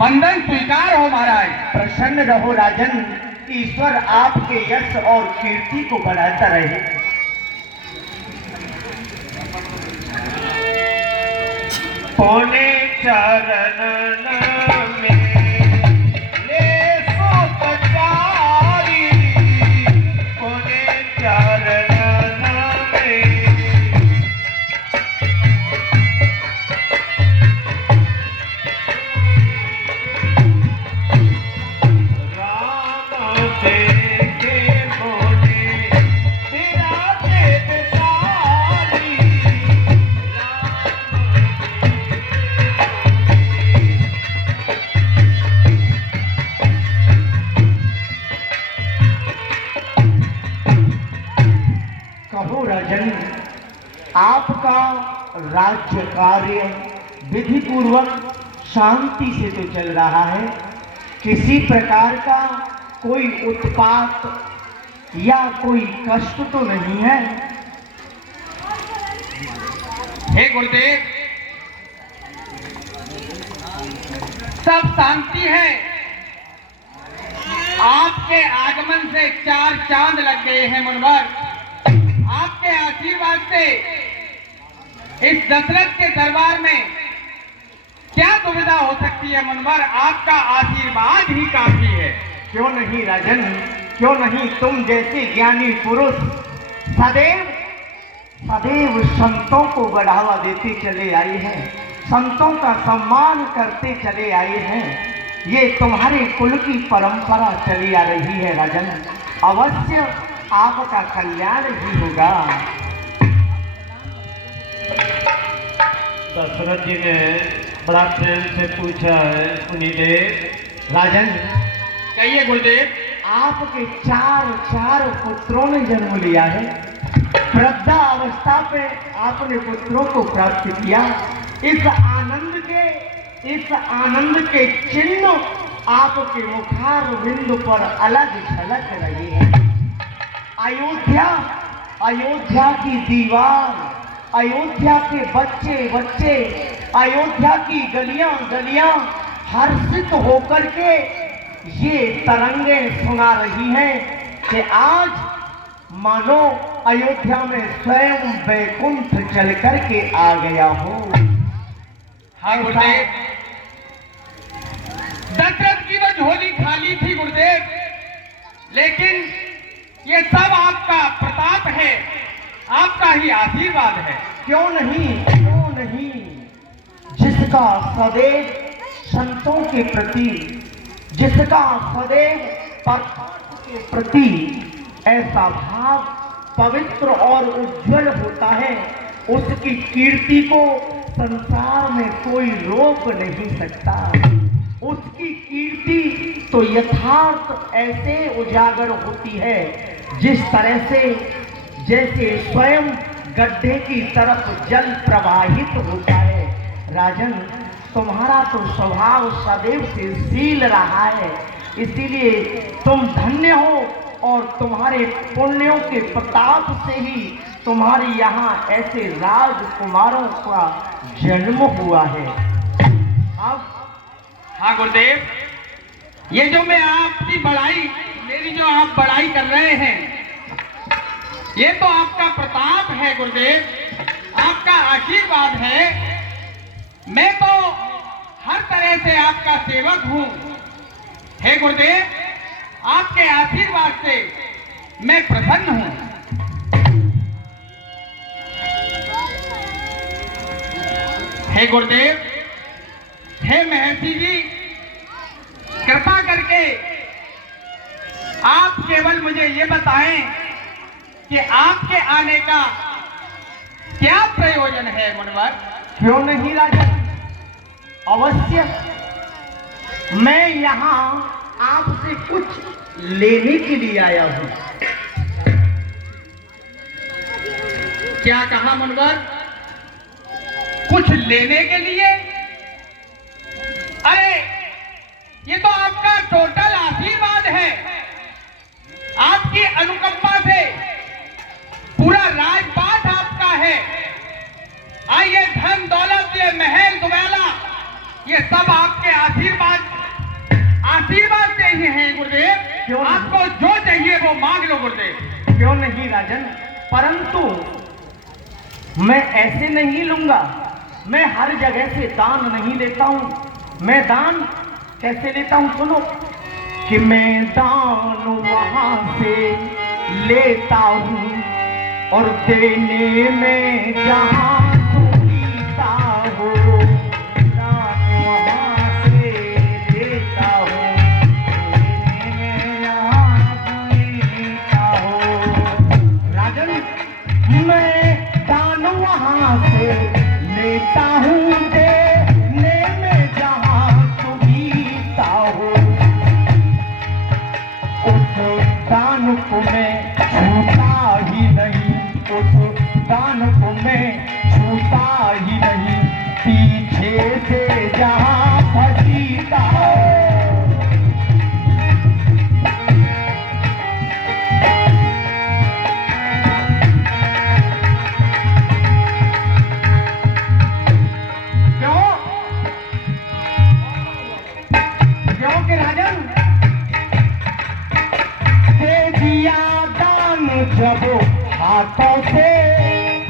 बंधन स्वीकार हो महाराज। प्रसन्न रहो राजन, ईश्वर आपके यश और कीर्ति को बढ़ाता रहे। पौने चरणन में ले सो पचारी, पौने चरणन में राम से के बोले तेरा से बेसारी, कहो राजन, आपका राज्य कार्य विधि पूर्वक शांति से तो चल रहा है, किसी प्रकार का कोई उत्पात या कोई कष्ट तो नहीं है? हे गुरुदेव, सब शांति है। आपके आगमन से 4 चांद लग गए हैं मुनवर। आपके आशीर्वाद से इस दशरथ के दरबार में क्या दुविधा हो सकती है मुनवर? आपका आशीर्वाद ही काफी है। क्यों नहीं राजन, क्यों नहीं? तुम जैसे ज्ञानी पुरुष सदैव सदैव संतों को बढ़ावा देते चले आए हैं, संतों का सम्मान करते चले आए हैं। ये तुम्हारे कुल की परंपरा चली आ रही है राजन। अवश्य आपका कल्याण ही होगा। दशरथ जी ने बड़ा प्रेम से पूछा है, मुनिदेव। राजन, कहिए गुरुदेव। आपके 4 पुत्रों ने जन्म लिया है। वृद्धा अवस्था पे आपने पुत्रों को प्राप्त किया। इस आनंद के चिन्ह आपके मुखार बिंदु पर अलग झलक रही है। अयोध्या की दीवार, अयोध्या के बच्चे, अयोध्या की गलियां हर्षित होकर के ये तरंगे सुना रही हैं कि आज मानो अयोध्या में स्वयं वैकुंठ चल करके आ गया हो। हाँ गुरुदेव, दशरथ की वो झोली खाली थी गुरुदेव, लेकिन ये सब आपका प्रताप है, आपका ही आशीर्वाद है। क्यों नहीं? जिसका सदैव संतों के प्रति, जिसका सदैव परमात्मा के प्रति ऐसा भाव पवित्र और उज्जवल होता है, उसकी कीर्ति को संसार में कोई रोक नहीं सकता। उसकी कीर्ति तो यथार्थ ऐसे उजागर होती है जिस तरह से जैसे स्वयं गड्ढे की तरफ जल प्रवाहित होता है। राजन, तुम्हारा तो स्वभाव सदैव से शील रहा है, इसीलिए तुम धन्य हो और तुम्हारे पुण्यों के प्रताप से ही तुम्हारे यहाँ ऐसे राजकुमारों का जन्म हुआ है। अब हाँ गुरुदेव, ये जो मैं आपकी बड़ाई, मेरी जो आप बड़ाई कर रहे हैं, ये तो आपका प्रताप है गुरुदेव, आपका आशीर्वाद है। मैं तो हर तरह से आपका सेवक हूँ। हे गुरुदेव, आपके आशीर्वाद से मैं प्रसन्न हूँ। हे गुरुदेव, हे महर्षि जी, कृपा करके आप केवल मुझे ये बताएं कि आपके आने का क्या प्रयोजन है मुनवर? क्यों नहीं राजन, अवश्य मैं यहाँ आपसे कुछ लेने के लिए आया हूँ। क्या कहा मुनवर? कुछ लेने के लिए? अरे ये तो आपका टोटल आशीर्वाद है। आपकी अनुकंपा से पूरा राजपाट आपका है। ये धन दौलत, ये महल दुबैला, ये सब आपके आशीर्वाद वो मांग लो गुरुदेव। क्यों नहीं राजन, परंतु मैं ऐसे नहीं लूंगा। मैं हर जगह से दान नहीं लेता हूं। मैं दान कैसे लेता हूं सुनो, कि मैं दान वहां से लेता हूं और देने में जहां सुनीता हो। दान वहां से लेता हूं, देने में जहां सुनीता हो। राजन, मैं दान वहां से लेता हूं, देने में जहां सुनीता हो। उस दान को मैं छूता ही नहीं, उस दान को मैं छूता ही नहीं, पीछे से जहां फंसीता हो। क्यों? क्योंकि राजन, दे दिया दान जब हाथों से